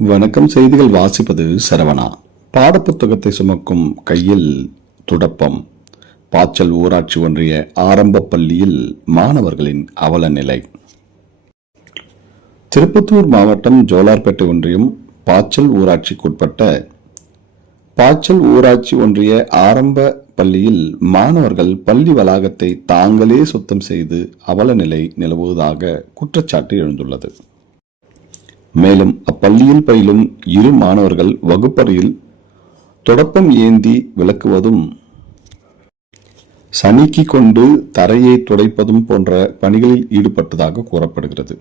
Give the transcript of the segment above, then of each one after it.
வணக்கம். செய்திகள் வாசிப்பது சரவணா. பாடப்புத்தகத்தை சுமக்கும் கையில் துடப்பம். பாச்சல் ஊராட்சி ஒன்றிய ஆரம்ப பள்ளியில் மாணவர்களின் அவல நிலை. திருப்பத்தூர் மாவட்டம் ஜோலார்பேட்டை ஒன்றியம் பாச்சல் ஊராட்சிக்குட்பட்ட பாச்சல் ஊராட்சி ஒன்றிய ஆரம்ப பள்ளியில் மாணவர்கள் பள்ளி வளாகத்தை தாங்களே சுத்தம் செய்து அவல நிலை நிலவுவதாக குற்றச்சாட்டு எழுந்துள்ளது. மேலும் அப்பள்ளியில் பயிலும் இரு மாணவர்கள் வகுப்பறையில் தொடப்பம் ஏந்தி விளக்குவதும் சனிக்கி கொண்டு தரையை துடைப்பதும் போன்ற பணிகளில் ஈடுபட்டதாக கூறப்படுகிறது.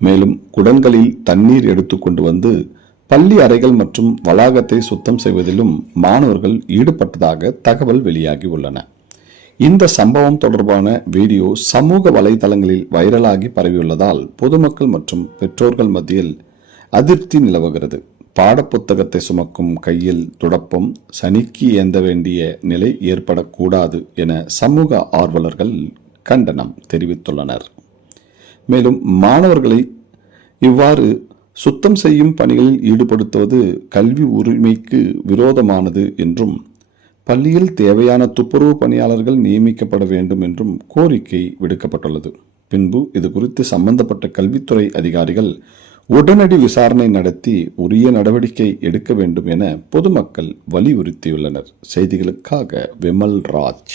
மேலும் குடங்களில் தண்ணீர் எடுத்துக்கொண்டு வந்து பள்ளி அறைகள் மற்றும் வளாகத்தை சுத்தம் செய்வதிலும் மாணவர்கள் ஈடுபட்டதாக தகவல் வெளியாகி உள்ளன. இந்த சம்பவம் தொடர்பான வீடியோ சமூக வலைதளங்களில் வைரலாகி பரவியுள்ளதால் பொதுமக்கள் மற்றும் பெற்றோர்கள் மத்தியில் அதிருப்தி நிலவுகிறது. பாடப்புத்தகத்தை சுமக்கும் கையில் துடப்பம் சனிக்கு ஏந்த வேண்டிய நிலை ஏற்படக்கூடாது என சமூக ஆர்வலர்கள் கண்டனம் தெரிவித்துள்ளனர். மேலும் மாணவர்களை இவ்வாறு சுத்தம் செய்யும் பணிகளில் ஈடுபடுத்துவது கல்வி உரிமைக்கு விரோதமானது என்றும் பள்ளியில் தேவையான துப்புரவு பணியாளர்கள் நியமிக்கப்பட வேண்டும் என்றும் கோரிக்கை விடுக்கப்பட்டுள்ளது. பின்பு இது குறித்து சம்பந்தப்பட்ட கல்வித்துறை அதிகாரிகள் உடனடி விசாரணை நடத்தி உரிய நடவடிக்கை எடுக்க வேண்டும் என பொதுமக்கள் வலியுறுத்தியுள்ளனர். செய்திகளுக்காக விமல் ராஜ்.